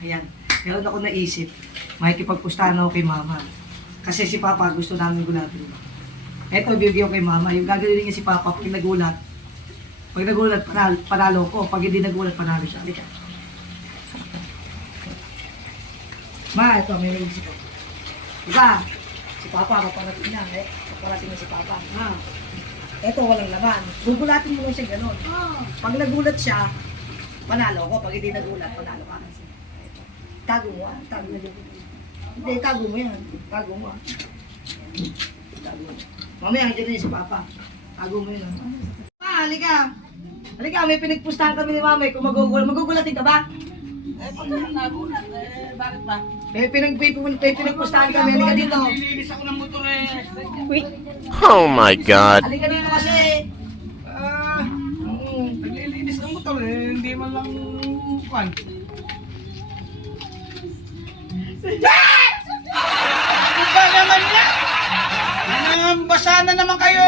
Ayan. Meron ako naisip. Makikipagpustahan ako kay mama. Kasi si Papa gusto namin gulatin. Eto, bibigyan ko kay mama. Yung gagawin niya si Papa pag nagulat. Pag nagulat, panalo ko. Pag hindi nagulat, panalo siya. Halika. Ma, ito, may naisip ko. Diba? Si Papa, kaparating niya. Kaparating niya si Papa. Ha? Eto, walang laman. Gugulatin mo lang siya gano'n. Pag nagulat siya, panalo ko. Pag hindi nagulat, panalo ka. Tago mo ah. Tago mo. Hindi, tago mo yan. Tago mo ah. Tago mo. Mamaya, dyan na yun si Papa. Tago mo yun ah. Halika. Halika, may pinagpustahan kami ni Mama. Kung magugulatin ka ba? Pag nagulat, bakit ba? May pinagpustahan kami. Halika dito. Nililis ako ng motor Wait. Oh my God. Halika dito kasi. Naglilinis ng motor hindi man lang kwan. Ano ba naman yan? Basa na naman kayo